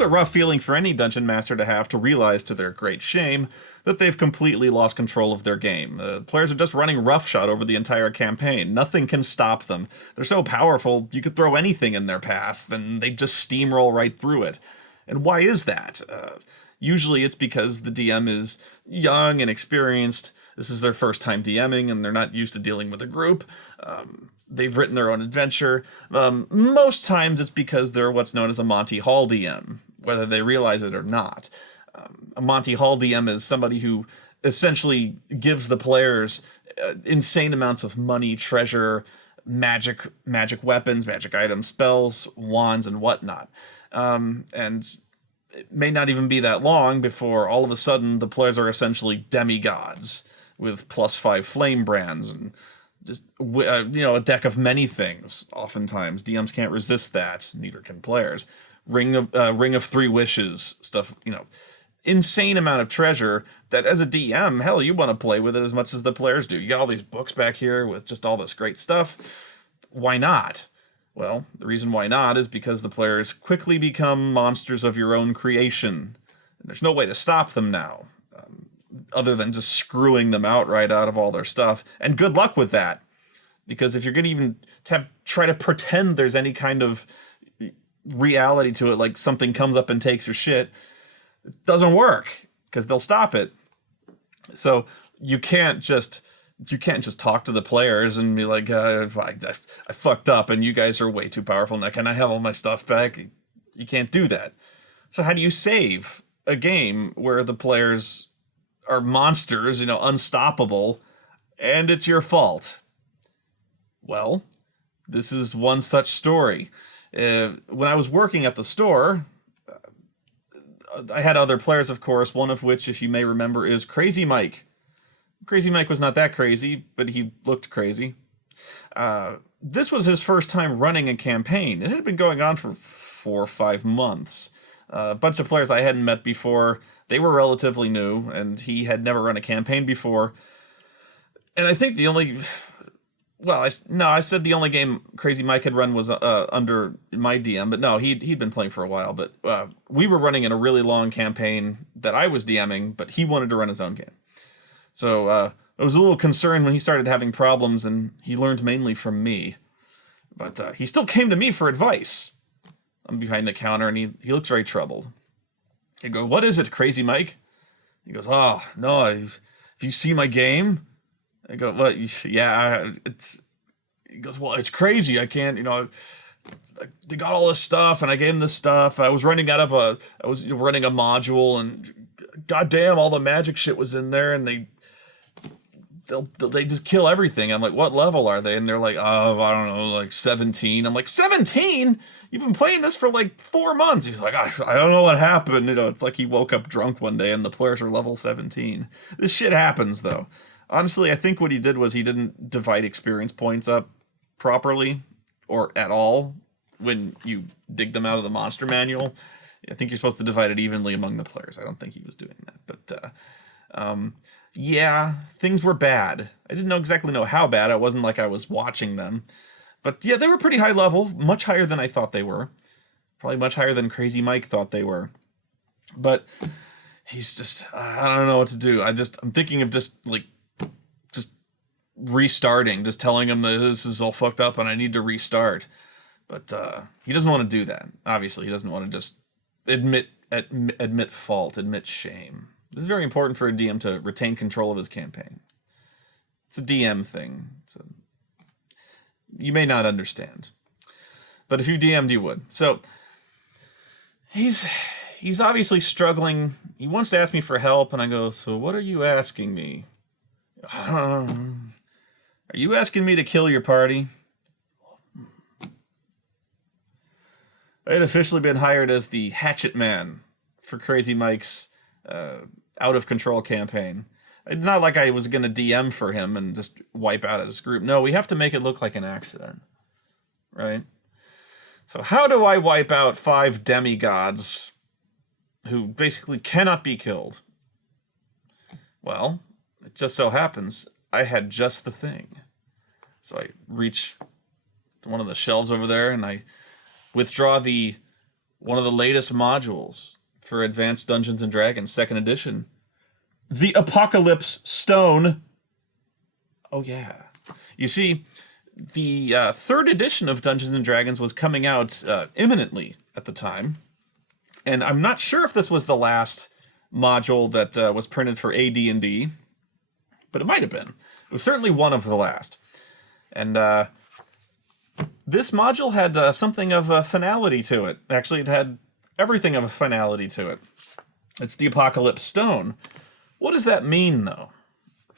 It's a rough feeling for any dungeon master to have to realize, to their great shame, that they've completely lost control of their game. Players are just running roughshod over the entire campaign. Nothing can stop them. They're so powerful, you could throw anything in their path, and they just steamroll right through it. And why is that? Usually it's because the DM is young and experienced. This is their first time DMing, and they're not used to dealing with a group. They've written their own adventure. Most times it's because they're what's known as a Monty Hall DM, whether they realize it or not. A Monty Hall DM is somebody who essentially gives the players insane amounts of money, treasure, magic weapons, magic items, spells, wands, and whatnot. And it may not even be that long before all of a sudden the players are essentially demigods with +5 flame brands and just a deck of many things. Oftentimes DMs can't resist that, neither can players. Ring of 3 wishes stuff, insane amount of treasure that as a DM, hell, you want to play with it as much as the players do. You got all these books back here with just all this great stuff. Why not? Well, the reason why not is because the players quickly become monsters of your own creation. And there's no way to stop them now, other than just screwing them outright out of all their stuff. And good luck with that, because if you're going to even try to pretend there's any kind of reality to it, like something comes up and takes your shit, it doesn't work, because they'll stop it. So you can't just talk to the players and be like, I fucked up and you guys are way too powerful now. Can I have all my stuff back? You can't do that. So how do you save a game where the players are monsters, unstoppable, and it's your fault? Well, this is one such story. When I was working at the store, I had other players, of course, one of which, if you may remember, is Crazy Mike. Crazy Mike was not that crazy, but he looked crazy. This was his first time running a campaign. It had been going on for 4 or 5 months. A bunch of players I hadn't met before. They were relatively new, and he had never run a campaign before. And I think I said the only game Crazy Mike had run was under my DM, but no, he'd been playing for a while. But we were running in a really long campaign that I was DMing, but he wanted to run his own game. So I was a little concerned when he started having problems, and he learned mainly from me. But he still came to me for advice. I'm behind the counter, and he looks very troubled. I go, "What is it, Crazy Mike?" He goes, "Oh, no, if you see my game?" I go, "Well, yeah, it's..." He goes, "Well, it's crazy. I can't, they got all this stuff, and I gave them this stuff. I was running a module, and goddamn, all the magic shit was in there, and they just kill everything." I'm like, "What level are they?" And they're like, "Oh, I don't know, like 17. I'm like, 17? You've been playing this for like 4 months. He's like, I don't know what happened. It's like he woke up drunk one day and the players are level 17. This shit happens, though. Honestly, I think what he did was he didn't divide experience points up properly, or at all, when you dig them out of the monster manual. I think you're supposed to divide it evenly among the players. I don't think he was doing that. But, yeah, things were bad. I didn't exactly know how bad. It wasn't like I was watching them. But yeah, they were pretty high level, much higher than I thought they were. Probably much higher than Crazy Mike thought they were. But he's just, I don't know what to do. I'm thinking of just restarting, just telling him that this is all fucked up and I need to restart. But he doesn't want to do that. Obviously, he doesn't want to just admit fault, admit shame. This is very important for a DM to retain control of his campaign. It's a DM thing. You may not understand, but if you DM'd, you would. So he's obviously struggling. He wants to ask me for help, and I go, "So what are you asking me?" "Are you asking me to kill your party?" I had officially been hired as the hatchet man for Crazy Mike's out of control campaign. It's not like I was going to DM for him and just wipe out his group. No, we have to make it look like an accident, right? So how do I wipe out 5 demigods who basically cannot be killed? Well, it just so happens I had just the thing. So I reach to one of the shelves over there and I withdraw the one of the latest modules for Advanced Dungeons & Dragons 2nd Edition. The Apocalypse Stone. Oh yeah. You see, the 3rd edition of Dungeons & Dragons was coming out imminently at the time. And I'm not sure if this was the last module that was printed for AD&D, but it might have been. It was certainly one of the last. And this module had something of a finality to it. Actually, it had everything of a finality to it. It's the Apocalypse Stone. What does that mean, though?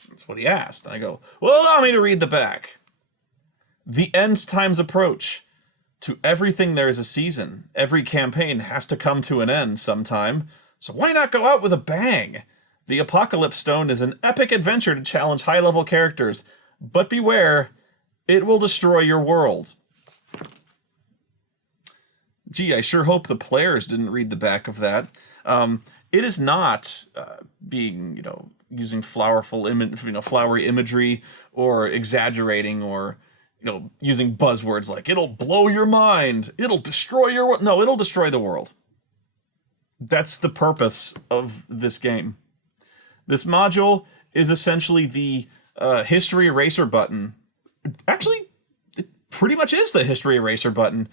That's what he asked. And I go, well, allow me to read the back. The end times approach. To everything there is a season. Every campaign has to come to an end sometime. So why not go out with a bang? The Apocalypse Stone is an epic adventure to challenge high-level characters. But beware, it will destroy your world. Gee, I sure hope the players didn't read the back of that. It is not being, using flowery imagery or exaggerating or, using buzzwords like, it'll blow your mind, it'll destroy your world. No, it'll destroy the world. That's the purpose of this game. This module is essentially the history eraser button. Actually, it pretty much is the history eraser button.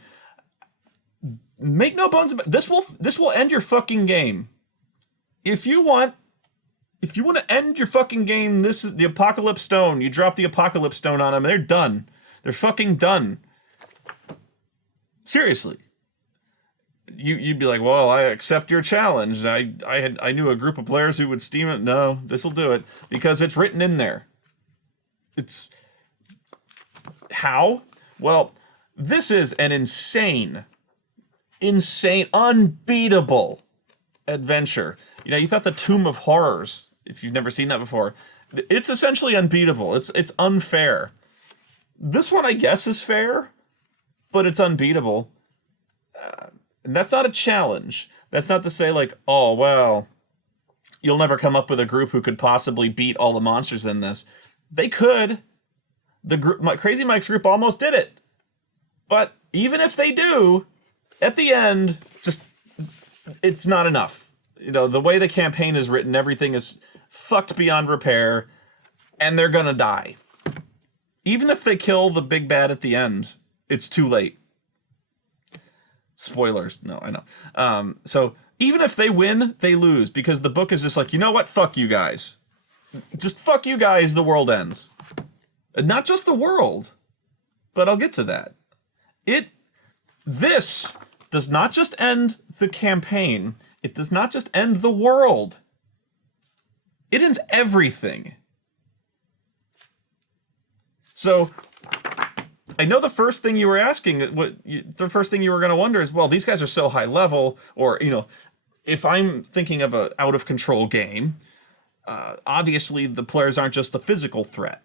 Make no bones about this will end your fucking game. If you want to end your fucking game, this is the Apocalypse Stone. You drop the Apocalypse Stone on them, they're done. They're fucking done. Seriously. You'd be like, well, I accept your challenge. I knew a group of players who would steam it. No, this'll do it. Because it's written in there. It's... How? Well, this is an insane, unbeatable adventure. You thought the Tomb of Horrors, if you've never seen that before, it's essentially unbeatable. It's unfair. This one, I guess, is fair, but it's unbeatable. And that's not a challenge. That's not to say, like, oh, well, you'll never come up with a group who could possibly beat all the monsters in this. They could. Crazy Mike's group almost did it. But even if they do, at the end, it's not enough. The way the campaign is written, everything is fucked beyond repair, and they're gonna die. Even if they kill the big bad at the end, it's too late. Spoilers. No, I know. So even if they win, they lose, because the book is just like, you know what? Fuck you guys. Just fuck you guys, the world ends. And not just the world, but I'll get to that. This does not just end the campaign. It does not just end the world. It ends everything. So, I know the first thing you were asking, the first thing you were going to wonder is, well, these guys are so high level, or, if I'm thinking of a out of control game, obviously the players aren't just a physical threat.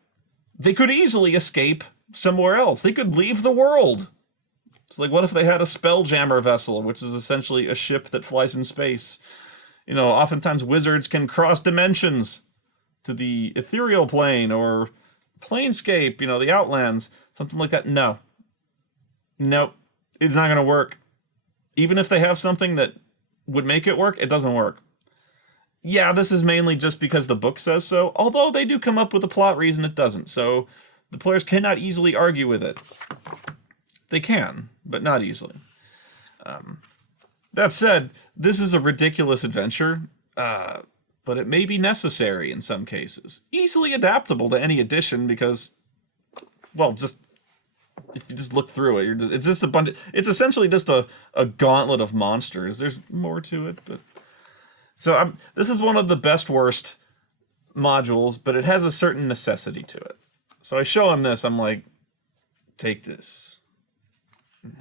They could easily escape somewhere else. They could leave the world. It's like, what if they had a Spelljammer vessel, which is essentially a ship that flies in space? Oftentimes wizards can cross dimensions to the ethereal plane or planescape, the Outlands, something like that. No. Nope. It's not going to work. Even if they have something that would make it work, it doesn't work. Yeah, this is mainly just because the book says so, although they do come up with a plot reason it doesn't, so the players cannot easily argue with it. They can, but not easily. That said, this is a ridiculous adventure, but it may be necessary in some cases. Easily adaptable to any edition because, well, if you just look through it, it's just it's essentially just a gauntlet of monsters. There's more to it, but... So this is one of the best worst modules, but it has a certain necessity to it. So I show him this, I'm like, take this.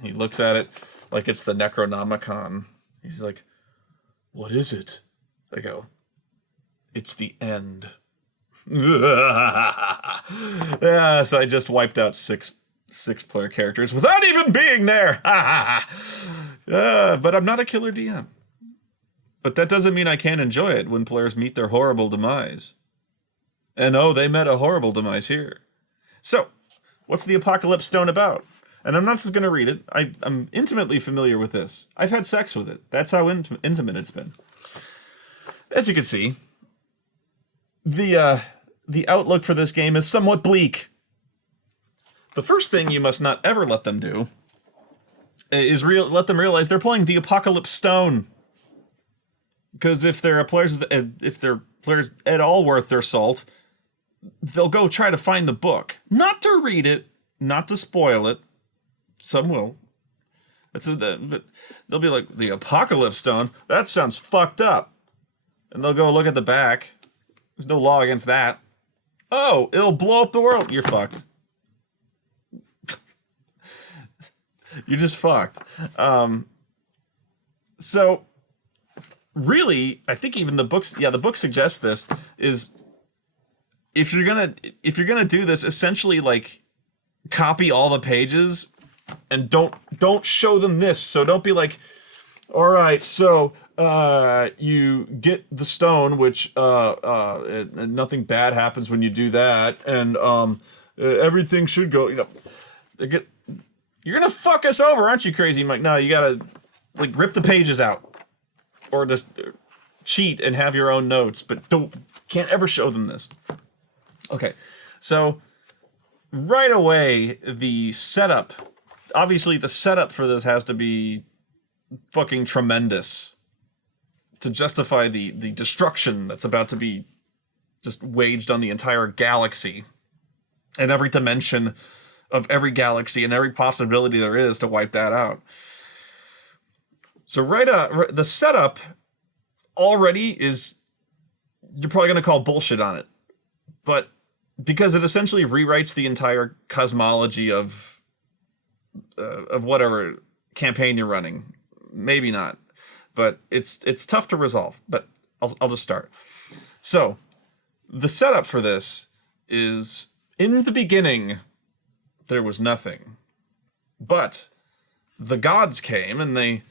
He looks at it like it's the Necronomicon. He's like, what is it? I go, it's the end. Yeah, so I just wiped out six player characters without even being there. But I'm not a killer DM. But that doesn't mean I can't enjoy it when players meet their horrible demise. And oh, they met a horrible demise here. So, what's the Apocalypse Stone about? And I'm not just going to read it. I'm intimately familiar with this. I've had sex with it. That's how intimate it's been. As you can see, the outlook for this game is somewhat bleak. The first thing you must not ever let them do is let them realize they're playing the Apocalypse Stone. Because if they're players at all worth their salt, they'll go try to find the book, not to read it, not to spoil it. Some will. But they'll be like, the Apocalypse Stone? That sounds fucked up. And they'll go look at the back. There's no law against that. Oh, it'll blow up the world. You're fucked. You're just fucked. So, really, I think even the books, the book suggests this, is if you're gonna do this, essentially, like, copy all the pages and don't show them this. So don't be like, all right, so you get the stone, which nothing bad happens when you do that, and everything should go. You're gonna fuck us over, aren't you, crazy Mike? No, you gotta like rip the pages out, or just cheat and have your own notes, but can't ever show them this. Okay, so right away the setup. Obviously, the setup for this has to be fucking tremendous to justify the destruction that's about to be just waged on the entire galaxy and every dimension of every galaxy and every possibility there is to wipe that out. So the setup already is, you're probably going to call bullshit on it, but because it essentially rewrites the entire cosmology of whatever campaign you're running. Maybe not, but it's tough to resolve, but I'll just start. So the setup for this is, in the beginning there was nothing, but the gods came and they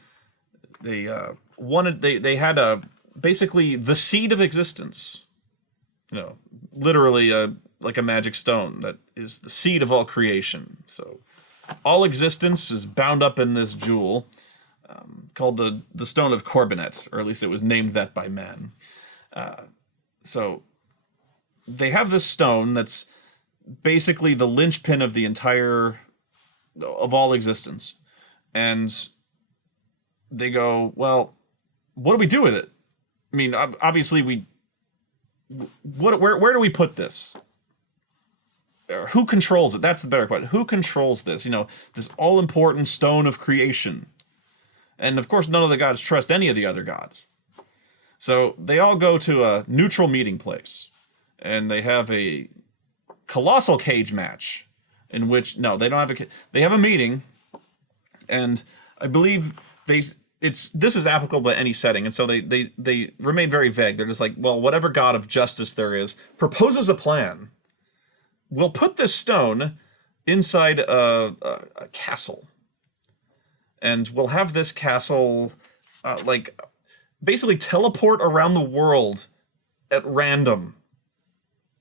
had basically the seed of existence, literally like a magic stone that is the seed of all creation. So all existence is bound up in this jewel called the Stone of Corbinet, or at least it was named that by men. So they have this stone that's basically the linchpin of all existence. And they go, well, what do we do with it? I mean, obviously where do we put this? Who controls it? That's the better question. Who controls this? This all-important stone of creation. And of course, none of the gods trust any of the other gods. So they all go to a neutral meeting place. And they have a colossal cage match. In which, no, they don't have they have a meeting. And I believe this is applicable to any setting. And so they remain very vague. They're just like, well, whatever god of justice there is proposes a plan. We'll put this stone inside a castle. And we'll have this castle, basically teleport around the world at random.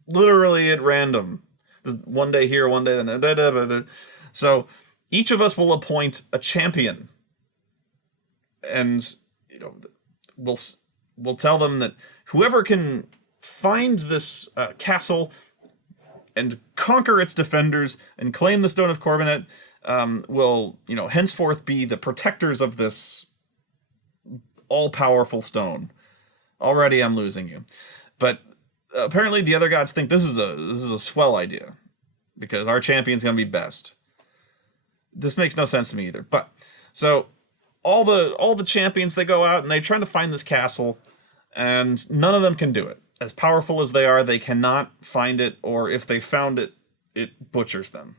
Literally at random. One day here, one day then. So each of us will appoint a champion. And, we'll tell them that whoever can find this castle and conquer its defenders and claim the Stone of Corbinet will, henceforth be the protectors of this all-powerful stone. Already I'm losing you. But apparently the other gods think this is a swell idea, because our champion's going to be best. This makes no sense to me either. But so all the champions, they go out and they try to find this castle, and none of them can do it. As powerful as they are, they cannot find it, or if they found it, it butchers them.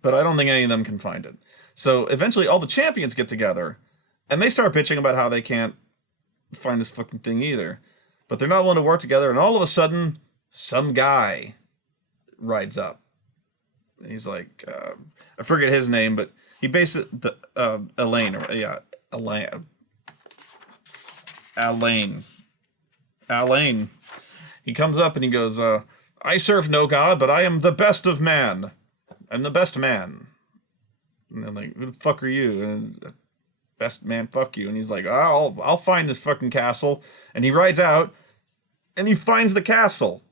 But I don't think any of them can find it. So eventually all the champions get together, and they start bitching about how they can't find this fucking thing either. But they're not willing to work together, and all of a sudden, some guy rides up. And he's like, I forget his name, but he basically, Alain. He comes up and he goes, I serve no god, but I am the best of man. I'm the best man. And they're like, who the fuck are you? And best man, fuck you. And he's like, I'll find this fucking castle. And he rides out, and he finds the castle.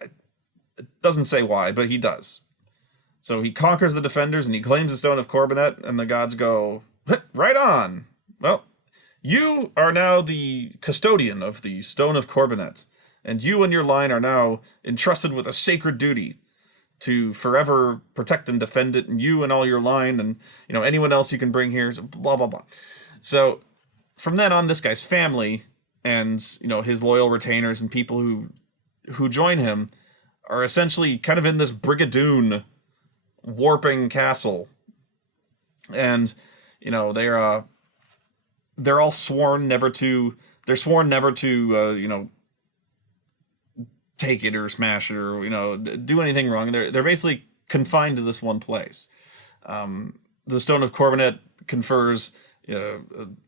It doesn't say why, but he does. So he conquers the defenders, and he claims the Stone of Corbinet, and the gods go, right on. Well, you are now the custodian of the Stone of Corbinet, and you and your line are now entrusted with a sacred duty to forever protect and defend it, and you and all your line, and anyone else you can bring here, blah blah blah. So from then on, this guy's family and his loyal retainers and people who join him are essentially kind of in this Brigadoon warping castle, and they're all sworn never to. They're sworn never to take it or smash it or do anything wrong. They're basically confined to this one place. The Stone of Corbinet confers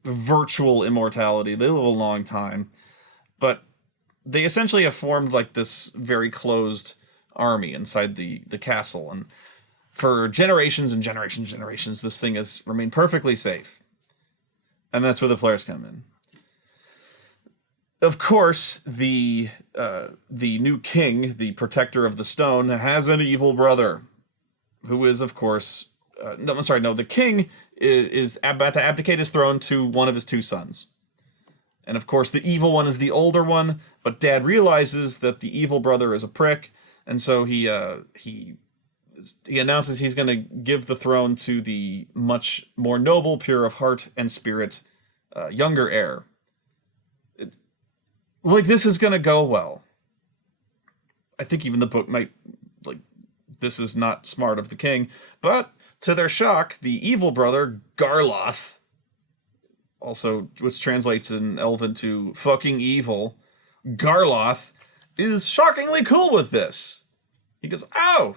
virtual immortality. They live a long time, but they essentially have formed like this very closed army inside the castle, and for generations and generations, this thing has remained perfectly safe. And that's where the players come in. Of course, the new king, the protector of the stone, has an evil brother, who is, of course, the king is about to abdicate his throne to one of his two sons. And of course, the evil one is the older one, but Dad realizes that the evil brother is a prick, and so he announces he's going to give the throne to the much more noble, pure of heart and spirit, younger heir. This is going to go well. I think even the book might, this is not smart of the king, but to their shock, the evil brother, Garloth, also, which translates in Elven to fucking evil, Garloth, is shockingly cool with this. He goes, oh,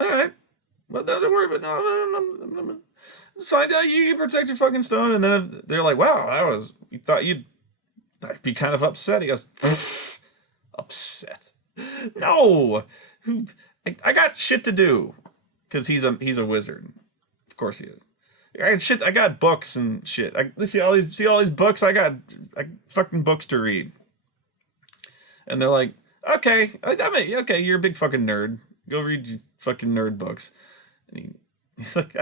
all right, well, don't worry about no, it's fine, you protect your fucking stone. And then they're like, wow, you thought you'd be kind of upset. He goes, upset? No, I got shit to do, because he's a wizard. Of course he is. I got books and shit. See all these books. I got fucking books to read. And they're like, okay, okay, you're a big fucking nerd. Go read your fucking nerd books. And he's like,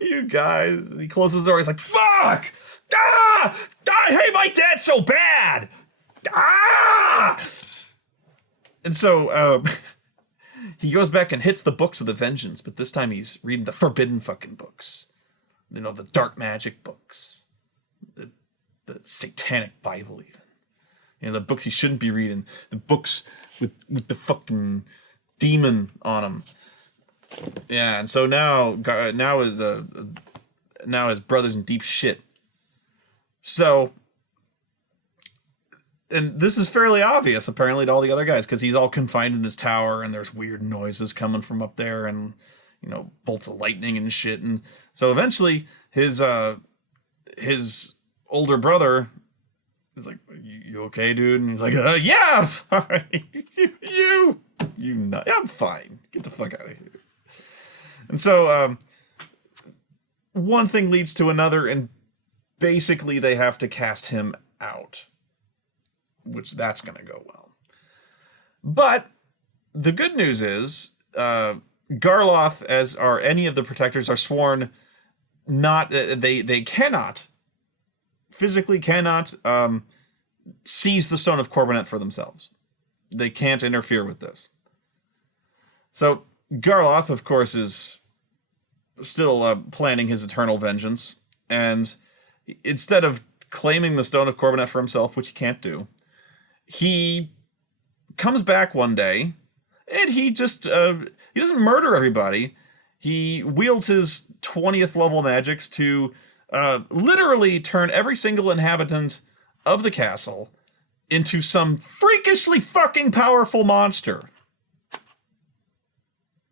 you guys. And he closes the door. He's like, fuck! Ah! I hate my dad so bad! Ah! And so, he goes back and hits the books with a vengeance, but this time he's reading the forbidden fucking books. The dark magic books. The satanic Bible, even. The books he shouldn't be reading. The books with the fucking demon on them. Yeah, and so now his brother's in deep shit. So, and this is fairly obvious, apparently, to all the other guys, because he's all confined in his tower, and there's weird noises coming from up there, and bolts of lightning and shit. And so eventually his older brother is like, you okay, dude? And he's like, yeah, fine. you nut. I'm fine. Get the fuck out of here. And so one thing leads to another, and basically they have to cast him out, which that's going to go well. But the good news is, Garloth, as are any of the protectors, are sworn not. They cannot, physically cannot, seize the Stone of Corbinet for themselves. They can't interfere with this. So Garloth, of course, is still planning his eternal vengeance, and instead of claiming the Stone of Corbinet for himself, which he can't do, he comes back one day. And he just, he doesn't murder everybody. He wields his 20th level magics to literally turn every single inhabitant of the castle into some freakishly fucking powerful monster.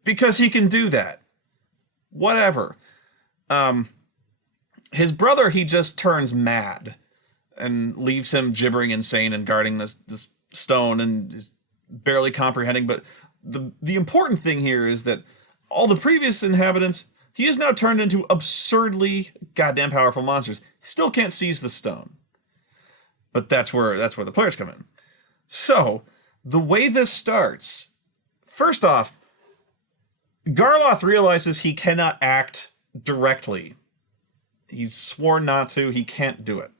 Because he can do that. Whatever. His brother, he just turns mad and leaves him gibbering insane and guarding this stone and is barely comprehending, but the important thing here is that all the previous inhabitants, He is now turned into absurdly goddamn powerful monsters. Still can't seize the stone. But that's where the players come in. So, the way this starts, first off, Garloth realizes he cannot act directly. He's sworn not to, he can't do it.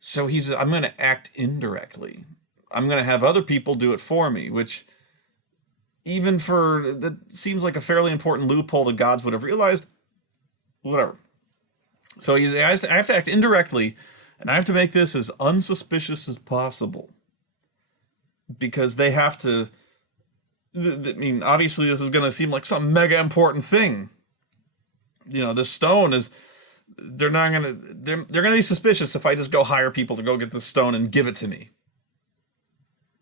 So I'm going to act indirectly. I'm going to have other people do it for me, which that seems like a fairly important loophole the gods would have realized. Whatever. So I have to act indirectly, and I have to make this as unsuspicious as possible. Because they have to... I mean, obviously this is going to seem like some mega important thing. This stone is... They're going to be suspicious if I just go hire people to go get this stone and give it to me.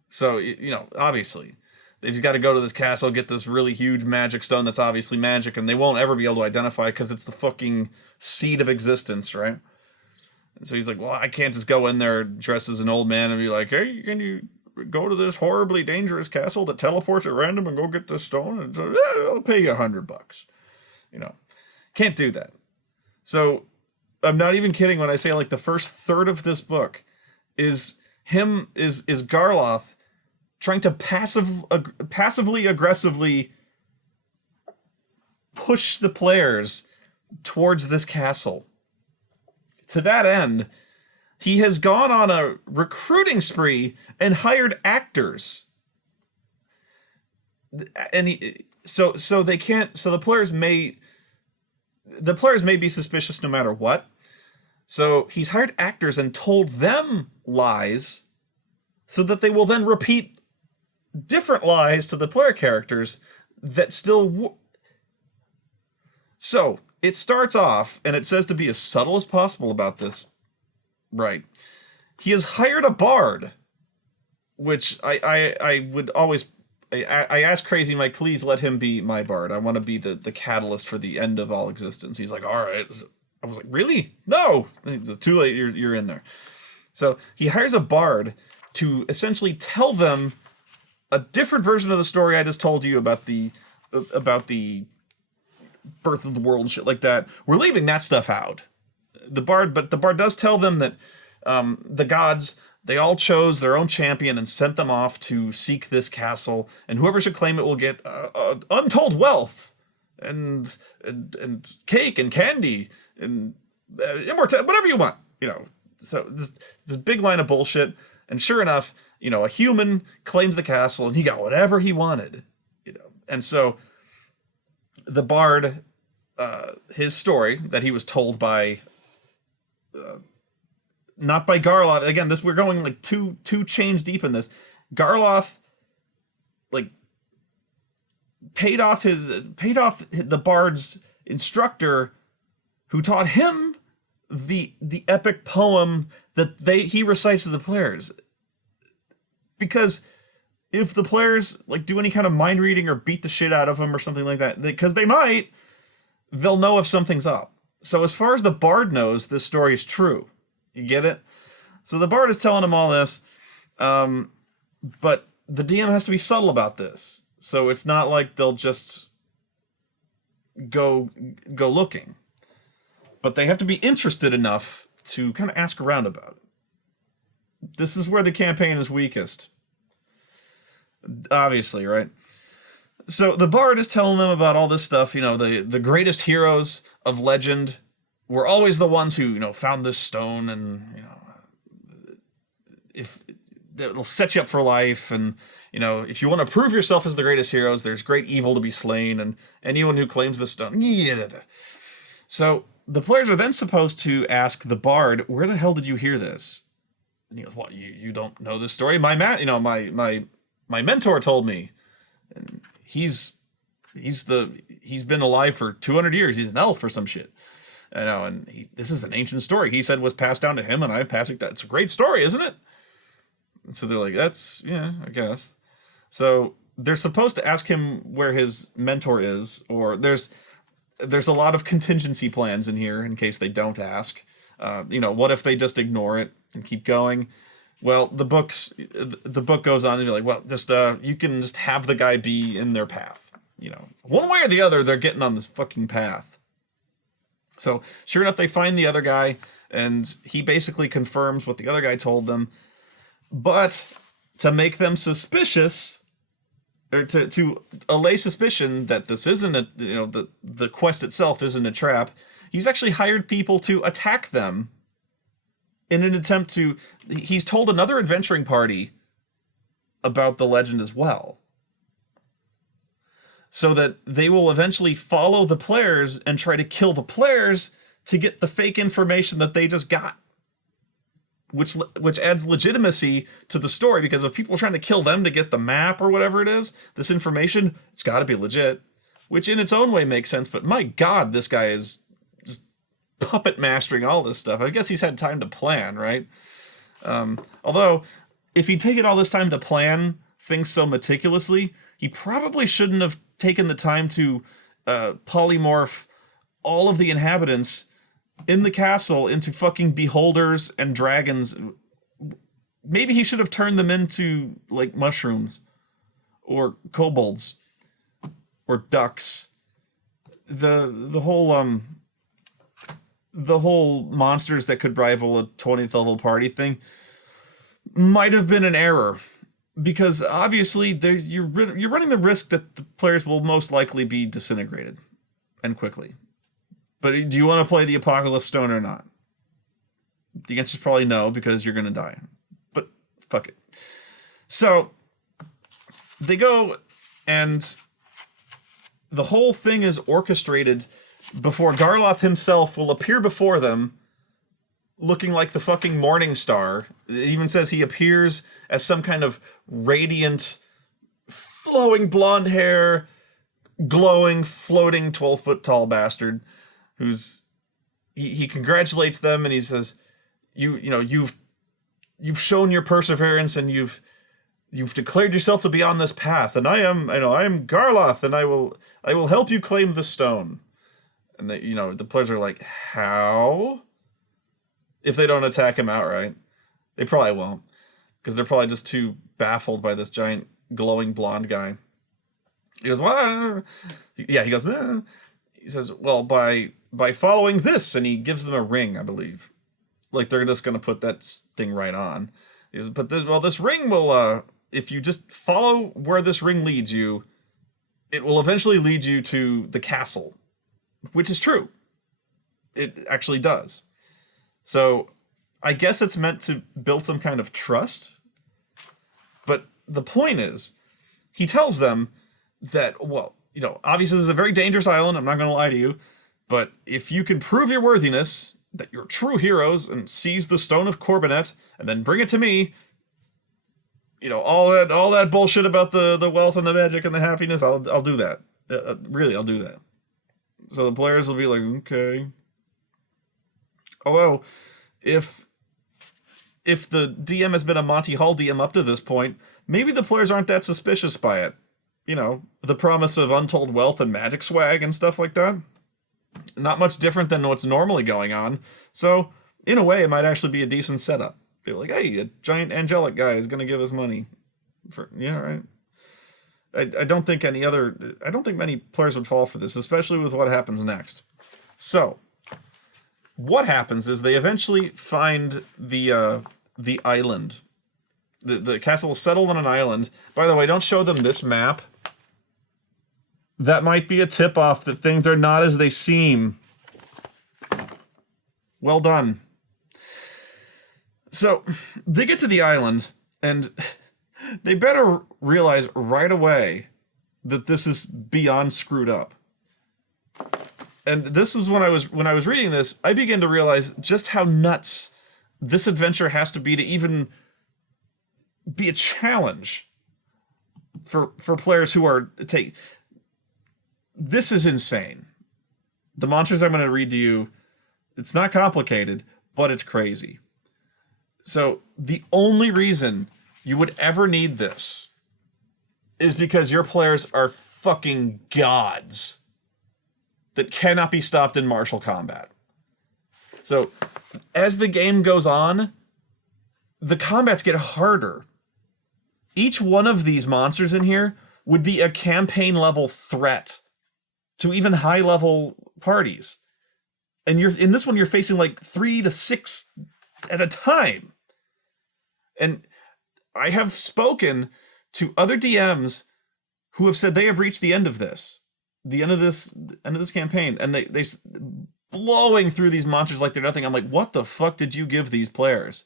So, obviously, they've got to go to this castle, get this really huge magic stone that's obviously magic, and they won't ever be able to identify because it's the fucking seed of existence, right? And so he's like, well, I can't just go in there dressed as an old man and be like, hey, can you go to this horribly dangerous castle that teleports at random and go get this stone? And so, yeah, I'll pay you $100. Can't do that. So, I'm not even kidding when I say, like, the first third of this book is Garloth trying to passively, aggressively push the players towards this castle. To that end, he has gone on a recruiting spree and hired actors. And the players may be suspicious no matter what. So he's hired actors and told them lies so that they will then repeat different lies to the player characters that still... So it starts off, and it says to be as subtle as possible about this. Right. He has hired a bard, which I would always... I asked Crazy Mike, please let him be my bard. I want to be the catalyst for the end of all existence. He's like, all right. I was like, really? No! It's too late, you're in there. So he hires a bard to essentially tell them a different version of the story I just told you about the birth of the world and shit like that. We're leaving that stuff out. But the bard does tell them that the gods... They all chose their own champion and sent them off to seek this castle, and whoever should claim it will get untold wealth, and cake and candy and immortality, whatever you want, So this big line of bullshit, and sure enough, a human claims the castle, and he got whatever he wanted, And so the bard, his story that he was told by. Not by Garloth. Again, we're going like two chains deep in this. Garloth, like, paid off the bard's instructor, who taught him the epic poem that he recites to the players. Because if the players like do any kind of mind reading or beat the shit out of them or something like that, because they might, they'll know if something's up. So as far as the bard knows, this story is true. You get it? So the bard is telling him all this, but the DM has to be subtle about this. So it's not like they'll just go looking. But they have to be interested enough to kind of ask around about it. This is where the campaign is weakest. Obviously, right? So the bard is telling them about all this stuff, the greatest heroes of legend were always the ones who, found this stone, and, if it'll set you up for life, and, if you want to prove yourself as the greatest heroes, there's great evil to be slain, and anyone who claims the stone. So the players are then supposed to ask the bard, where the hell did you hear this? And he goes, what, you don't know this story? My mentor told me, and he's been alive for 200 years. He's an elf or some shit. And this is an ancient story. He said was passed down to him, and I'm passing that. It's a great story, isn't it? And so they're like, yeah, I guess. So they're supposed to ask him where his mentor is, or there's a lot of contingency plans in here in case they don't ask. What if they just ignore it and keep going? Well, the book goes on and be like, well, just you can just have the guy be in their path. one way or the other, they're getting on this fucking path. So sure enough, they find the other guy, and he basically confirms what the other guy told them. But to make them suspicious, or to allay suspicion that this isn't the quest itself isn't a trap, he's actually hired people to attack them in an attempt to... He's told another adventuring party about the legend as well, so that they will eventually follow the players and try to kill the players to get the fake information that they just got. Which adds legitimacy to the story, because if people are trying to kill them to get the map or whatever it is, this information, it's got to be legit. Which in its own way makes sense, but my god, this guy is just puppet mastering all this stuff. I guess he's had time to plan, right? Although, if he'd taken all this time to plan things so meticulously, he probably shouldn't have taken the time to polymorph all of the inhabitants in the castle into fucking beholders and dragons. Maybe he should have turned them into, like, mushrooms. Or kobolds. Or ducks. The whole monsters that could rival a 20th level party thing might have been an error. Because obviously you're running the risk that the players will most likely be disintegrated. And quickly. But do you want to play the Apocalypse Stone or not? The answer is probably no, because you're going to die. But fuck it. So, they go, and the whole thing is orchestrated before Garloth himself will appear before them, looking like the fucking Morning Star. It even says he appears as some kind of radiant, flowing blonde hair, glowing, floating 12-foot tall bastard. He congratulates them, and he says, you've shown your perseverance, and you've declared yourself to be on this path, and I am Garloth, and I will help you claim the stone. And the players are like, how? If they don't attack him outright. They probably won't, because they're probably just too baffled by this giant glowing blonde guy. He goes, what? Yeah, he goes, eh. He says, well, by following this, and he gives them a ring, I believe. Like, they're just going to put that thing right on. He says, but this ring will, if you just follow where this ring leads you, it will eventually lead you to the castle. Which is true. It actually does. So, I guess it's meant to build some kind of trust. But the point is, he tells them that, well, obviously this is a very dangerous island, I'm not going to lie to you, but if you can prove your worthiness, that you're true heroes, and seize the Stone of Corbinet, and then bring it to me, all that bullshit about the wealth and the magic and the happiness, I'll do that. Really, I'll do that. So the players will be like, okay. Although, if the DM has been a Monty Hall DM up to this point, maybe the players aren't that suspicious by it. The promise of untold wealth and magic swag and stuff like that. Not much different than what's normally going on. So, in a way, it might actually be a decent setup. Be like, hey, a giant angelic guy is going to give us money. Yeah, right. I don't think many players would fall for this, especially with what happens next. So, what happens is they eventually find the island. The castle is settled on an island. By the way, don't show them this map. That might be a tip-off that things are not as they seem. Well done. So, they get to the island, and they better realize right away that this is beyond screwed up. And this is when I was reading this, I began to realize just how nuts this adventure has to be to even be a challenge for players who are this is insane. The monsters I'm going to read to you, it's not complicated, but it's crazy. So the only reason you would ever need this is because your players are fucking gods that cannot be stopped in martial combat. So as the game goes on, the combats get harder. Each one of these monsters in here would be a campaign level threat to even high level parties. And you're in this one, you're facing like 3 to 6 at a time. And I have spoken to other DMs who have said they have reached the end of this, end of this campaign, and they blowing through these monsters like they're nothing. I'm like, what the fuck did you give these players?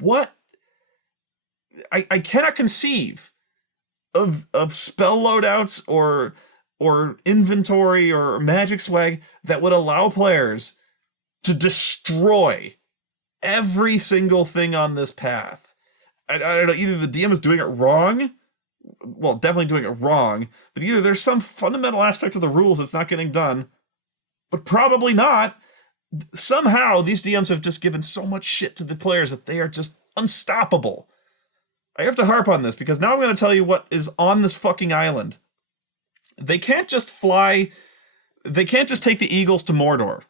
What? I cannot conceive of spell loadouts or inventory or magic swag that would allow players to destroy every single thing on this path. I don't know, either the DM is doing it wrong, well, definitely doing it wrong, but either there's some fundamental aspect of the rules that's not getting done, but probably not. Somehow, these DMs have just given so much shit to the players that they are just unstoppable. I have to harp on this, because now I'm going to tell you what is on this fucking island. They can't just fly, they can't just take the Eagles to Mordor.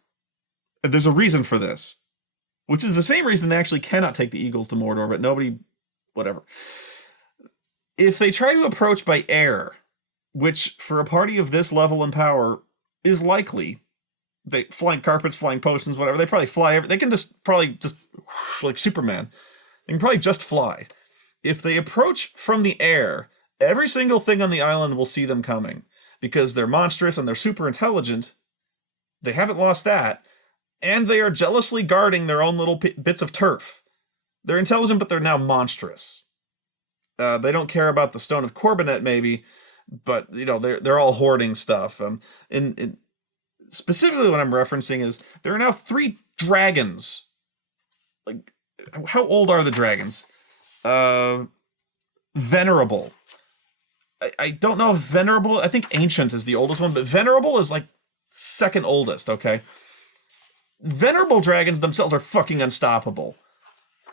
There's a reason for this, which is the same reason they actually cannot take the Eagles to Mordor, but nobody, whatever. If they try to approach by air, which for a party of this level and power is likely, they flying carpets, flying potions, whatever, they probably fly, they can just probably just, like Superman, they can probably just fly. If they approach from the air, every single thing on the island will see them coming, because they're monstrous and they're super intelligent. They haven't lost that, and they are jealously guarding their own little bits of turf. They're intelligent, but they're now monstrous. They don't care about the Stone of Corbinet, maybe, but you know they're all hoarding stuff. Specifically, what I'm referencing is there are now 3 dragons. Like, how old are the dragons? Venerable. I don't know if Venerable, I think Ancient is the oldest one, but Venerable is like second oldest, okay? Venerable dragons themselves are fucking unstoppable.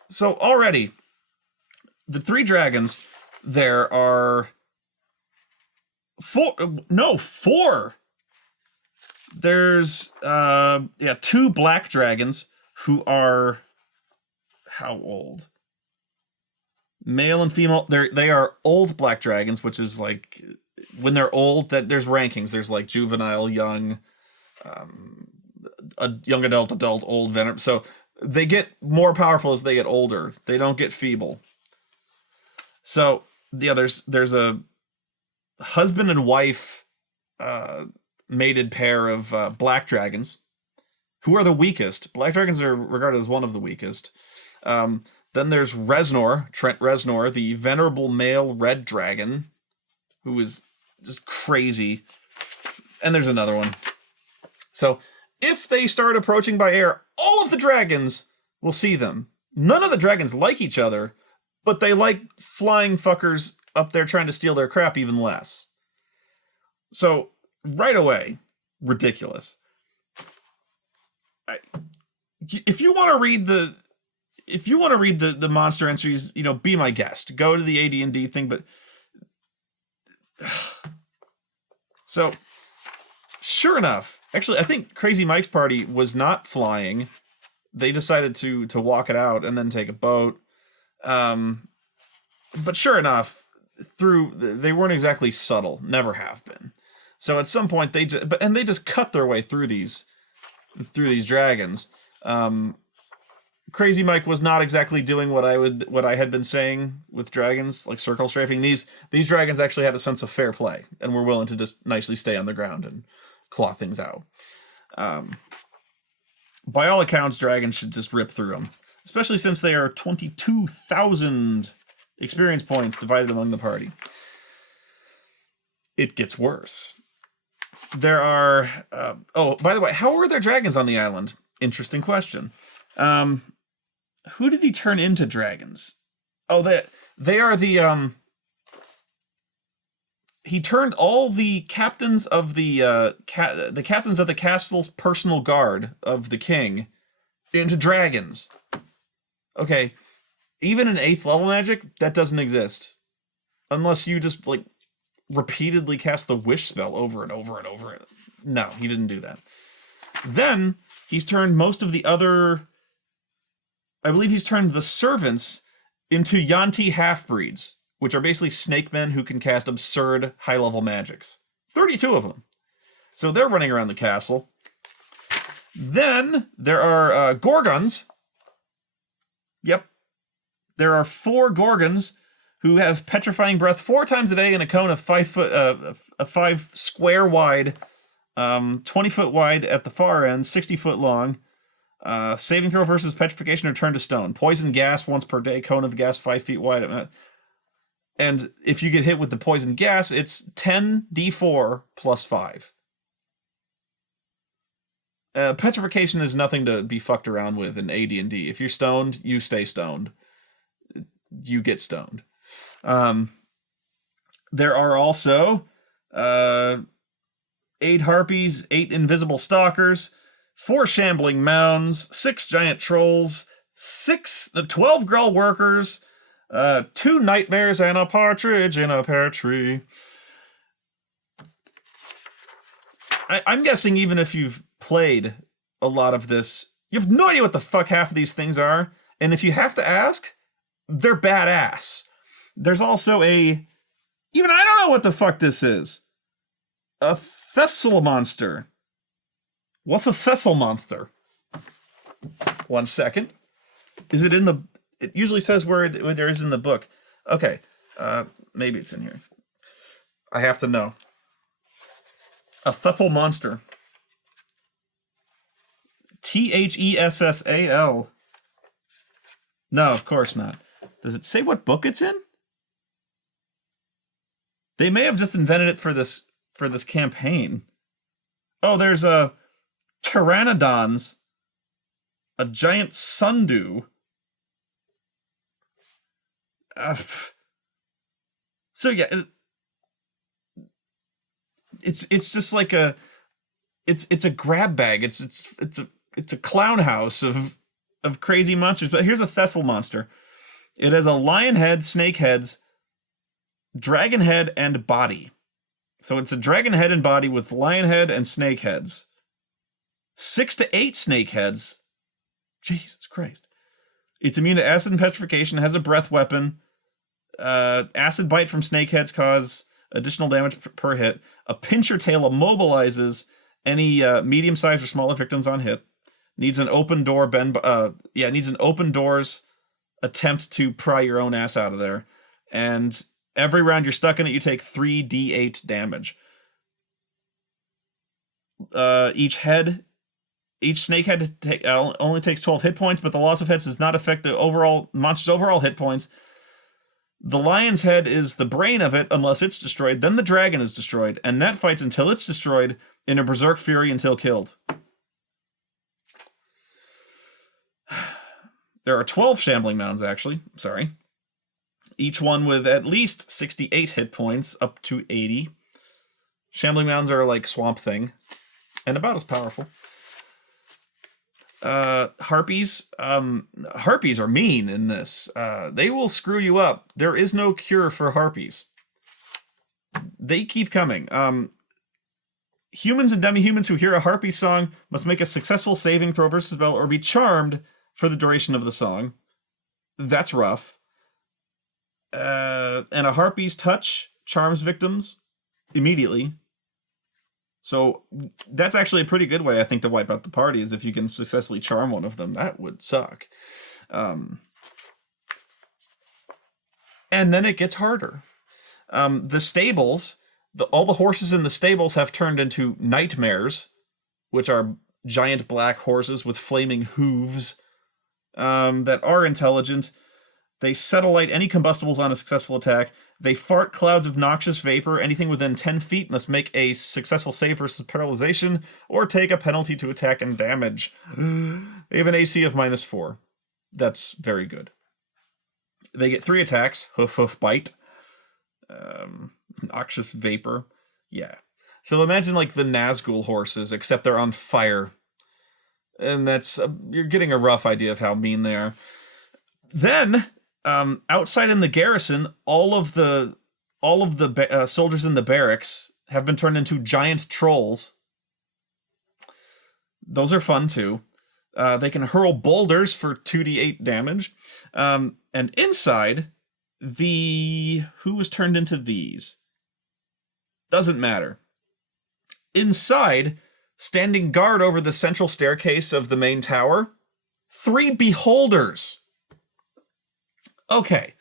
So already, the 3 dragons, there are 4. There's 2 black dragons who are, how old? Male and female. They are old black dragons, which is like when they're old. That there's rankings. There's like juvenile, young, a young adult, old, venom. So they get more powerful as they get older. They don't get feeble. So yeah, there's a husband and wife mated pair of black dragons who are the weakest. Black dragons are regarded as one of the weakest. Then there's Reznor, Trent Reznor, the venerable male red dragon, who is just crazy. And there's another one. So if they start approaching by air, all of the dragons will see them. None of the dragons like each other, but they like flying fuckers up there trying to steal their crap even less. So right away, ridiculous. If you want to read the monster entries, you know, be my guest. Go to the AD&D thing, but so sure enough, actually, I think Crazy Mike's party was not flying. They decided to walk it out and then take a boat. But sure enough, they weren't exactly subtle, never have been. So at some point they just cut their way through these dragons. Crazy Mike was not exactly doing what I had been saying with dragons, like circle strafing. These dragons actually had a sense of fair play and were willing to just nicely stay on the ground and claw things out. By all accounts, dragons should just rip through them, especially since they are 22,000 experience points divided among the party. It gets worse. There are... by the way, how are there dragons on the island? Interesting question. Who did he turn into dragons? Oh, they are the... He turned all the captains of the captains of the castle's personal guard of the king into dragons. Okay, even in 8th level magic, that doesn't exist. Unless you just, like, repeatedly cast the wish spell over and over and over. No, he didn't do that. Then, he's turned most of the other... I believe he's turned the servants into Yanti half-breeds, which are basically snake men who can cast absurd high-level magics. 32 of them. So they're running around the castle. Then there are Gorgons. Yep. There are 4 Gorgons who have petrifying breath 4 times a day in a cone of 5 foot, a 5 square wide, 20 foot wide at the far end, 60 foot long. Saving throw versus petrification or turn to stone. Poison gas once per day, cone of gas 5 feet wide. And if you get hit with the poison gas, it's 10d4 plus 5. Petrification is nothing to be fucked around with in AD&D. If you're stoned, you stay stoned. You get stoned. There are also 8 harpies, 8 invisible stalkers, 4 shambling mounds, 6 giant trolls, 12 Grull workers, 2 nightmares, and a partridge in a pear tree. I'm guessing even if you've played a lot of this, you have no idea what the fuck half of these things are, and if you have to ask, they're badass. There's also even I don't know what the fuck this is. A Thessal monster. What's a Thessal monster? 1 second. Is it in the... It usually says where it is in the book. Okay. Maybe it's in here. I have to know. A Thessal monster. Thessal. No, of course not. Does it say what book it's in? They may have just invented it for this campaign. Oh, there's a Pteranodons, a giant sundew. So yeah, it's just like it's a grab bag. It's a clown house of crazy monsters. But here's a Thessal monster. It has a lion head, snake heads, dragon head, and body. So it's a dragon head and body with lion head and snake heads. 6 to 8 snake heads. Jesus Christ. It's immune to acid and petrification, has a breath weapon. Acid bite from snake heads cause additional damage per hit. A pincher tail immobilizes any medium-sized or smaller victims on hit. Needs an open door needs an open doors attempt to pry your own ass out of there. And every round you're stuck in it, you take 3d8 damage. Each snake head only takes 12 hit points, but the loss of hits does not affect the monster's overall hit points. The lion's head is the brain of it unless it's destroyed. Then the dragon is destroyed, and that fights until it's destroyed in a berserk fury until killed. There are 12 shambling mounds, actually. Sorry. Each one with at least 68 hit points, up to 80. Shambling mounds are like Swamp Thing, and about as powerful. Harpies. Harpies are mean in this. They will screw you up. There is no cure for harpies. They keep coming. Humans and demi-humans who hear a harpy song must make a successful saving throw versus spell or be charmed for the duration of the song. That's rough. And a harpy's touch charms victims immediately. So that's actually a pretty good way, I think, to wipe out the party, is if you can successfully charm one of them. That would suck. And then it gets harder. The stables, all the horses in the stables have turned into nightmares, which are giant black horses with flaming hooves that are intelligent. They set alight any combustibles on a successful attack. They fart clouds of noxious vapor. Anything within 10 feet must make a successful save versus paralyzation or take a penalty to attack and damage. They have an AC of -4. That's very good. They get 3 attacks. Hoof, hoof, bite. Noxious vapor. Yeah. So imagine like the Nazgul horses, except they're on fire. And that's... you're getting a rough idea of how mean they are. Then... outside in the garrison, all of the soldiers in the barracks have been turned into giant trolls. Those are fun too. They can hurl boulders for 2d8 damage. And inside, Who was turned into these? Doesn't matter. Inside, standing guard over the central staircase of the main tower, 3 beholders. Okay,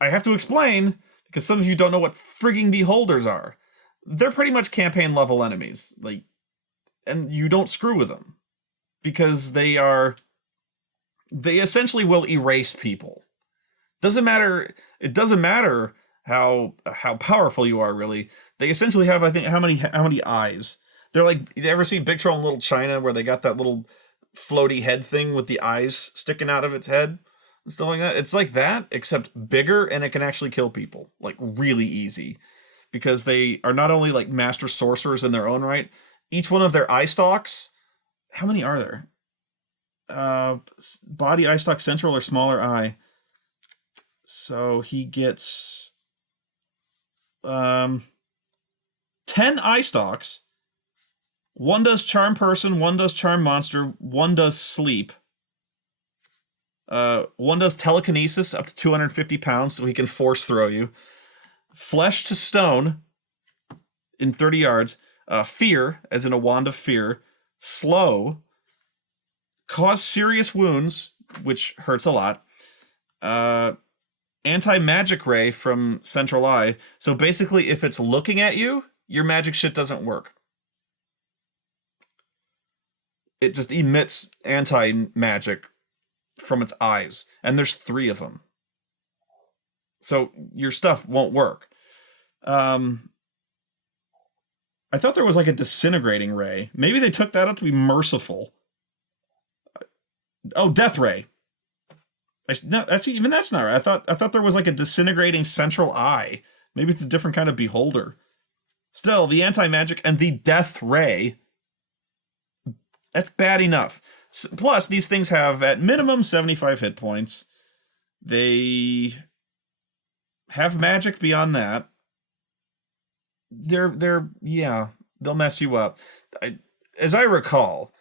I have to explain, because some of you don't know what frigging beholders are. They're pretty much campaign level enemies, like, and you don't screw with them, because they essentially will erase people. It doesn't matter how powerful you are, really. They essentially have, I think, how many eyes? They're like, you ever seen Big Trouble in Little China, where they got that little floaty head thing with the eyes sticking out of its head and stuff like that? It's like that, except bigger, and it can actually kill people, like, really easy, because they are not only like master sorcerers in their own right. Each one of their eye stalks, how many are there? Body, eye stalk, central, or smaller eye. So he gets 10 eye stalks. 1 does charm person, 1 does charm monster, 1 does sleep. 1 does telekinesis up to 250 pounds, so he can force throw you. Flesh to stone in 30 yards. Fear, as in a wand of fear. Slow. Cause serious wounds, which hurts a lot. Anti-magic ray from central eye. So basically, if it's looking at you, your magic shit doesn't work. It just emits anti-magic from its eyes. And there's 3 of them. So your stuff won't work. I thought there was like a disintegrating ray. Maybe they took that up to be merciful. Oh, death ray. No, that's not right. I thought there was like a disintegrating central eye. Maybe it's a different kind of beholder. Still, the anti-magic and the death ray, that's bad enough. Plus, these things have at minimum 75 hit points. They have magic beyond that. They'll mess you up. As I recall,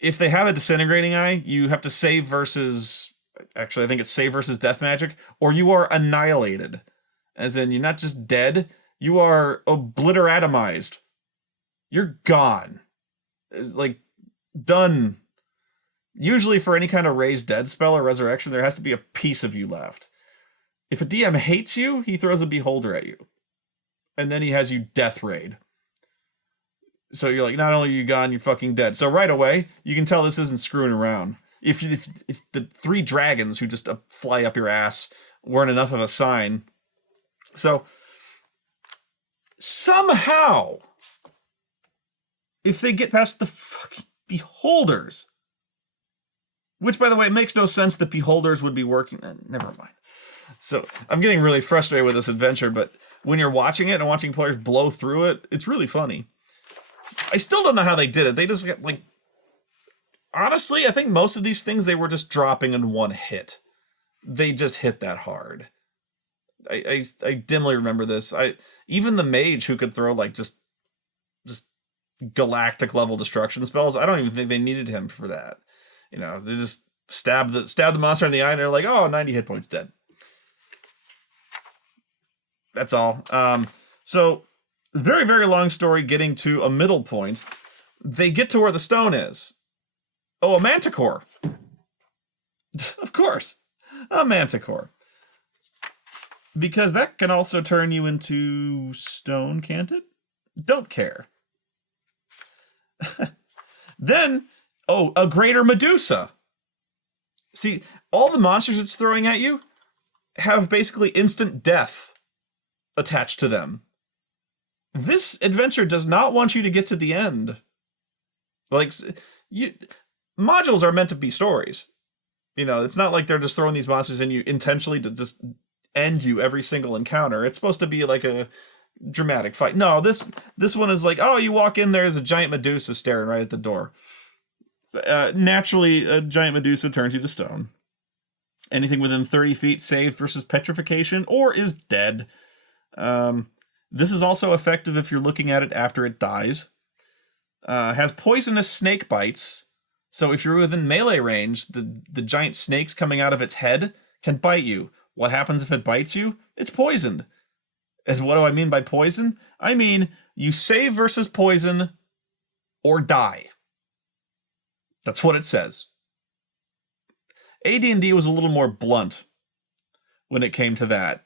if they have a disintegrating eye, you have to save versus... Actually, I think it's save versus death magic, or you are annihilated. As in, you're not just dead, you are obliteratomized. You're gone. It's like, done. Usually for any kind of raised dead spell or resurrection, there has to be a piece of you left. If a DM hates you, he throws a beholder at you. And then he has you death raid. So you're like, not only are you gone, you're fucking dead. So right away, you can tell this isn't screwing around. If the 3 dragons who just fly up your ass weren't enough of a sign. So somehow, if they get past the fucking beholders, which, by the way, it makes no sense that beholders would be working. Never mind. So I'm getting really frustrated with this adventure, but when you're watching it and watching players blow through it, it's really funny. I still don't know how they did it. They just got, like... Honestly, I think most of these things they were just dropping in 1 hit. They just hit that hard. I dimly remember this. Even the mage who could throw like just galactic level destruction spells, I don't even think they needed him for that. You know, they just stab the monster in the eye and they're like, oh, 90 hit points, dead. That's all. So very, very long story getting to a middle point. They get to where the stone is. Oh, a manticore. Of course. A manticore. Because that can also turn you into stone, can't it? Don't care. Then, a greater Medusa. See, all the monsters it's throwing at you have basically instant death attached to them. This adventure does not want you to get to the end. Like, modules are meant to be stories. You know, it's not like they're just throwing these monsters in you intentionally to just end you every single encounter. It's supposed to be like a dramatic fight. No, this one is like, oh, you walk in, there's a giant Medusa staring right at the door. So, naturally, a giant Medusa turns you to stone. Anything within 30 feet saved versus petrification or is dead. This is also effective if you're looking at it after it dies. Has poisonous snake bites. So if you're within melee range, the giant snakes coming out of its head can bite you. What happens if it bites you? It's poisoned. And what do I mean by poison? I mean, you save versus poison or die. That's what it says. AD&D was a little more blunt when it came to that,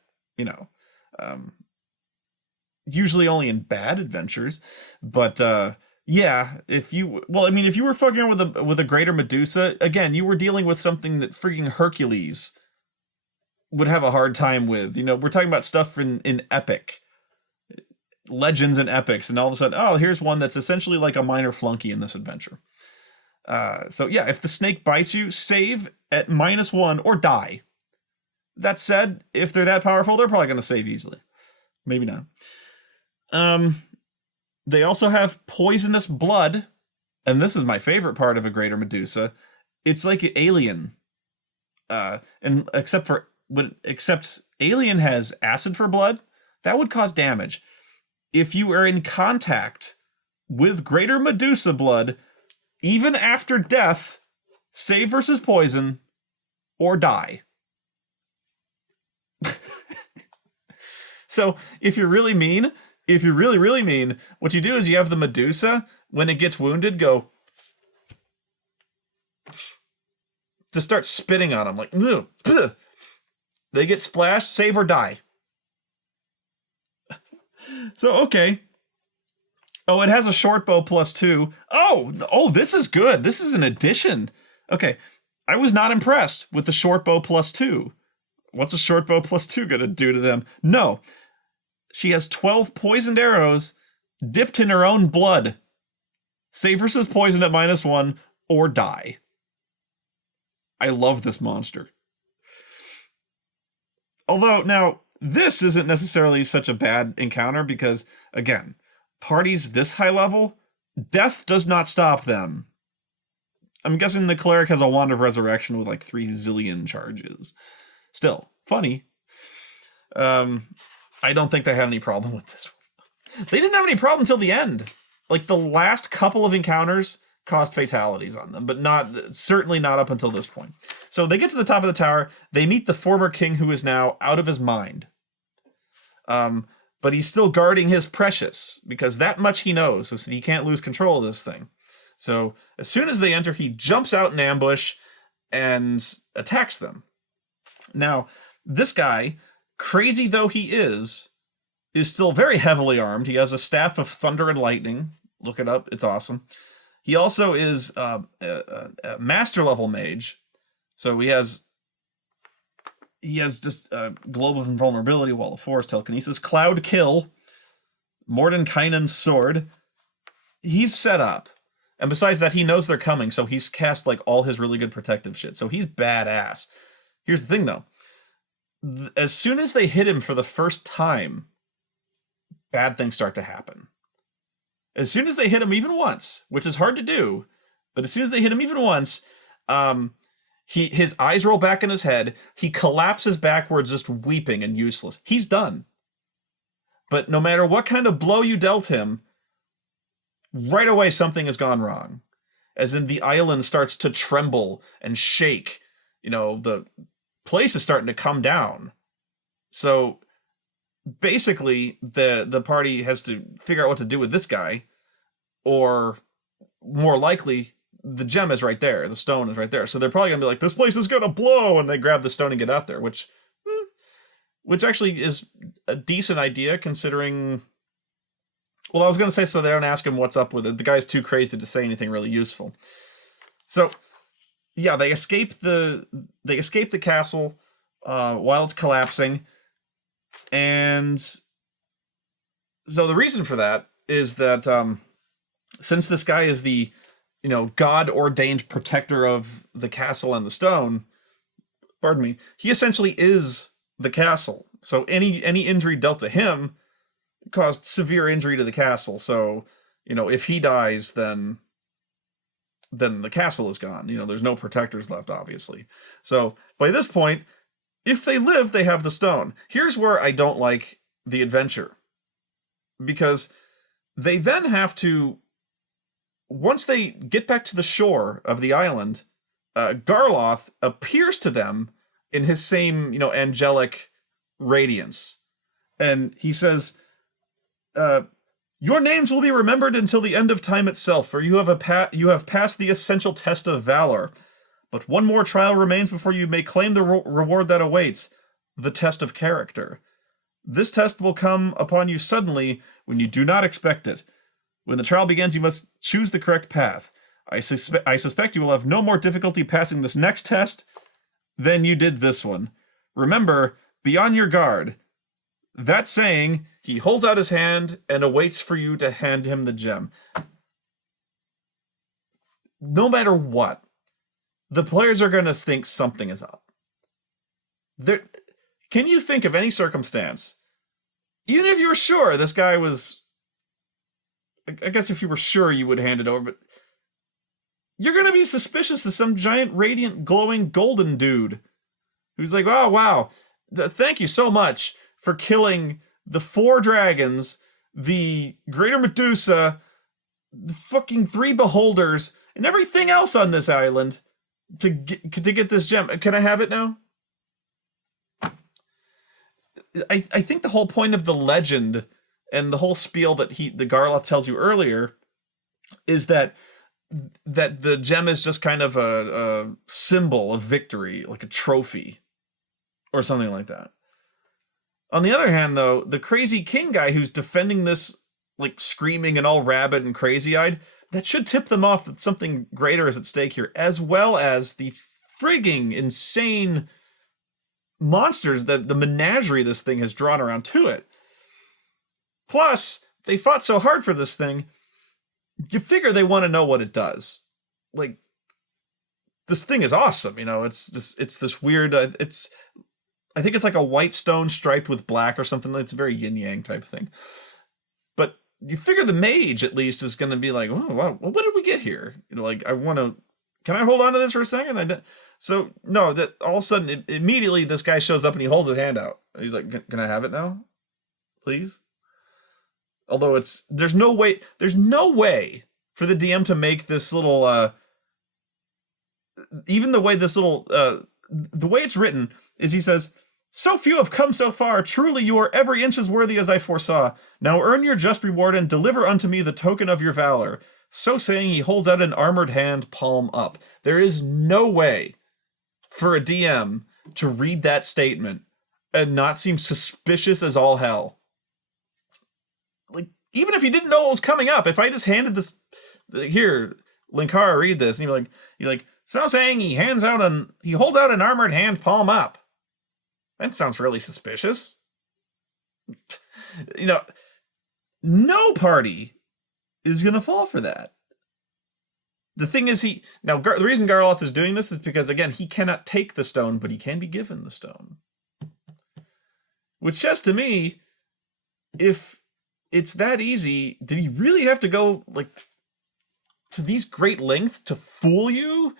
usually only in bad adventures, but yeah, if you were fucking with a greater Medusa, again, you were dealing with something that freaking Hercules would have a hard time with. We're talking about stuff in epic legends and epics, and all of a sudden, oh, here's one that's essentially like a minor flunky in this adventure. So yeah, if the snake bites you, save at -1 or die. That said, if they're that powerful, they're probably going to save easily. Maybe not. They also have poisonous blood, and this is my favorite part of a greater Medusa. It's like an alien, and except alien has acid for blood, that would cause damage. If you are in contact with greater Medusa blood, even after death, save versus poison or die. So if you're really mean, if you're really, really mean, what you do is you have the Medusa, when it gets wounded, go to start spitting on them, like, ugh. They get splashed, save or die. So, okay. Oh, it has a short bow +2. Oh, this is good. This is an addition. Okay, I was not impressed with the short bow +2. What's a short bow +2 gonna do to them? No. She has 12 poisoned arrows dipped in her own blood. Save versus poison at -1 or die. I love this monster. Although, now, this isn't necessarily such a bad encounter because, again, parties this high level, death does not stop them. I'm guessing the cleric has a wand of resurrection with like 3 zillion charges. Still, funny. I don't think they had any problem with this one. They didn't have any problem until the end. Like, the last couple of encounters caused fatalities on them, but certainly not up until this point. So they get to the top of the tower, they meet the former king who is now out of his mind. But he's still guarding his precious, because that much he knows is that he can't lose control of this thing. So as soon as they enter, he jumps out in ambush and attacks them. Now, this guy, crazy though he is still very heavily armed. He has a staff of thunder and lightning. Look it up, it's awesome. He also is a master level mage. So he has just a globe of invulnerability, wall of force, telekinesis, cloud kill, Mordenkainen's sword. He's set up. And besides that, he knows they're coming, so he's cast like all his really good protective shit. So he's badass. Here's the thing though. As soon as they hit him for the first time, bad things start to happen. As soon as they hit him even once, which is hard to do, but as soon as they hit him even once, his eyes roll back in his head, he collapses backwards just weeping and useless. He's done. But no matter what kind of blow you dealt him, right away something has gone wrong. As in the island starts to tremble and shake. The place is starting to come down. So basically the party has to figure out what to do with this guy, or more likely the gem is right there, the stone is right there, so they're probably gonna be like, this place is gonna blow, and they grab the stone and get out there, which actually is a decent idea considering. Well, I was gonna say, so they don't ask him what's up with it. The guy's too crazy to say anything really useful. So yeah, they escape the castle while it's collapsing. And so the reason for that is that since this guy is the god-ordained protector of the castle and the stone, pardon me, he essentially is the castle. So any injury dealt to him caused severe injury to the castle. So, if he dies, then the castle is gone. There's no protectors left, obviously. So by this point, if they live, they have the stone. Here's where I don't like the adventure. Because they then have to, once they get back to the shore of the island, Garloth appears to them in his same, angelic radiance. And he says, your names will be remembered until the end of time itself, for you have passed the essential test of valor. But one more trial remains before you may claim the reward that awaits, the test of character. This test will come upon you suddenly when you do not expect it. When the trial begins, you must choose the correct path. I suspect you will have no more difficulty passing this next test than you did this one. Remember, be on your guard. That saying, he holds out his hand and awaits for you to hand him the gem. No matter what, the players are going to think something is up. Can you think of any circumstance, even if you were sure this guy was... I guess if you were sure you would hand it over, but you're going to be suspicious of some giant, radiant, glowing, golden dude who's like, oh, wow, thank you so much for killing the 4 dragons, the Greater Medusa, the fucking 3 beholders, and everything else on this island to get this gem. Can I have it now? I think the whole point of the legend and the whole spiel that the Garloth tells you earlier is that the gem is just kind of a symbol of victory, like a trophy or something like that. On the other hand, though, the crazy king guy who's defending this, like screaming and all rabid and crazy-eyed, that should tip them off that something greater is at stake here, as well as the frigging insane monsters that the menagerie this thing has drawn around to it. Plus, they fought so hard for this thing, you figure they want to know what it does. Like, this thing is awesome, it's this weird, I think it's like a white stone striped with black or something. It's a very yin-yang type of thing. But you figure the mage, at least, is going to be like, oh, wow, what did we get here? I want to... Can I hold on to this for a second? So, no, that all of a sudden, immediately, this guy shows up and he holds his hand out. He's like, can I have it now? Please? Although there's no way for the DM to make this little, even the way the way it's written is he says, so few have come so far, truly you are every inch as worthy as I foresaw. Now earn your just reward and deliver unto me the token of your valor. So saying, he holds out an armored hand, palm up. There is no way for a DM to read that statement and not seem suspicious as all hell. Like, even if you didn't know what was coming up, if I just handed this, here, Linkara, read this, and you're like, so saying, he holds out an armored hand, palm up. That sounds really suspicious. No party is going to fall for that. The thing is, the reason Garloth is doing this is because, again, he cannot take the stone, but he can be given the stone. Which says to me, if it's that easy, did he really have to go, to these great lengths to fool you?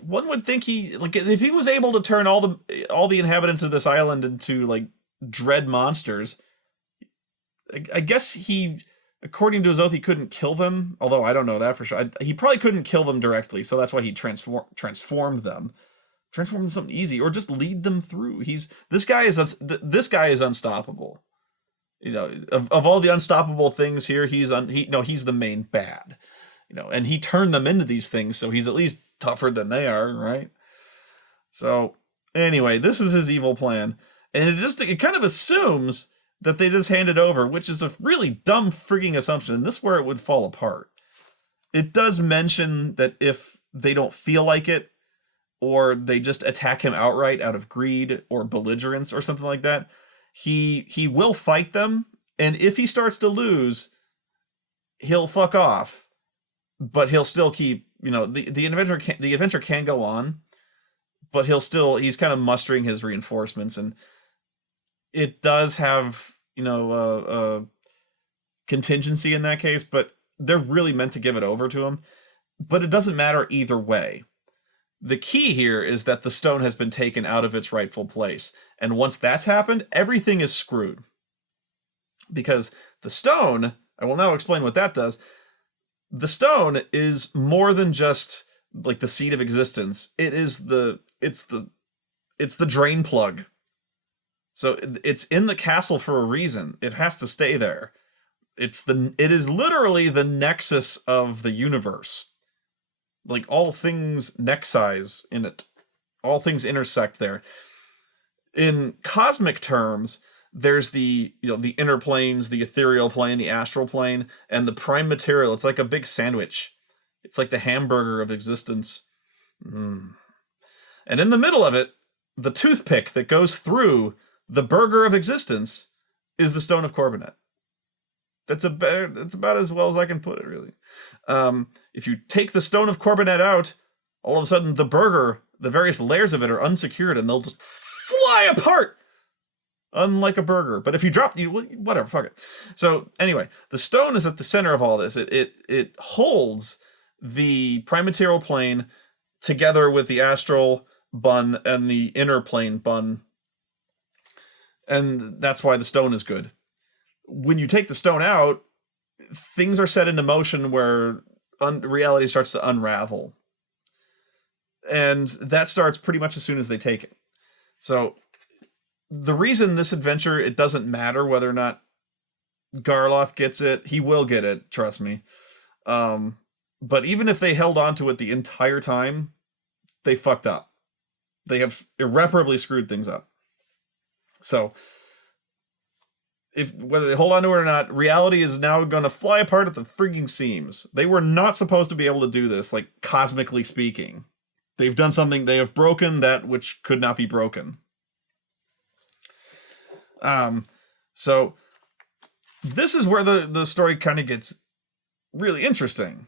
One would think if he was able to turn all the inhabitants of this island into, dread monsters, I guess he, according to his oath, he couldn't kill them, although I don't know that for sure. He probably couldn't kill them directly, so that's why he transformed them. Transform them into something easy, or just lead them through. This guy is unstoppable. Of all the unstoppable things here, he's the main bad. And he turned them into these things, so he's at least tougher than they are, right? So anyway, this is his evil plan, and it kind of assumes that they just hand it over, which is a really dumb frigging assumption, and this is where it would fall apart. It does mention that if they don't feel like it, or they just attack him outright out of greed or belligerence or something like that, he will fight them, and if he starts to lose, he'll fuck off, but he'll still keep, the adventure can go on, but he's kind of mustering his reinforcements, and it does have, contingency in that case, but they're really meant to give it over to him. But it doesn't matter either way. The key here is that the stone has been taken out of its rightful place. And once that's happened, everything is screwed. Because the stone, I will now explain what that does. The stone is more than just like the seed of existence. It's the drain plug. So it's in the castle for a reason. It has to stay there. It is literally the nexus of the universe. Like, all things nexize in it. All things intersect there. In cosmic terms, there's the inner planes, the ethereal plane, the astral plane, and the prime material. It's like a big sandwich. It's like the hamburger of existence. And in the middle of it, the toothpick that goes through the burger of existence is the stone of Corbinet. That's about as well as I can put it, really. If you take the stone of Corbinet out, all of a sudden the burger, the various layers of it are unsecured, and they'll just fly apart, unlike a burger. But if you drop, whatever, fuck it. So anyway, the stone is at the center of all this. It holds the prime material plane together with the astral bun and the inner plane bun, and that's why the stone is good. When you take the stone out, things are set into motion where reality starts to unravel. And that starts pretty much as soon as they take it. So the reason this adventure, it doesn't matter whether or not Garloth gets it. He will get it, trust me. But even if they held on to it the entire time, they fucked up. They have irreparably screwed things up. So whether they hold on to it or not, reality is now going to fly apart at the freaking seams. They were not supposed to be able to do this, like, cosmically speaking. They've done something, they have broken that which could not be broken. So this is where the story kind of gets really interesting.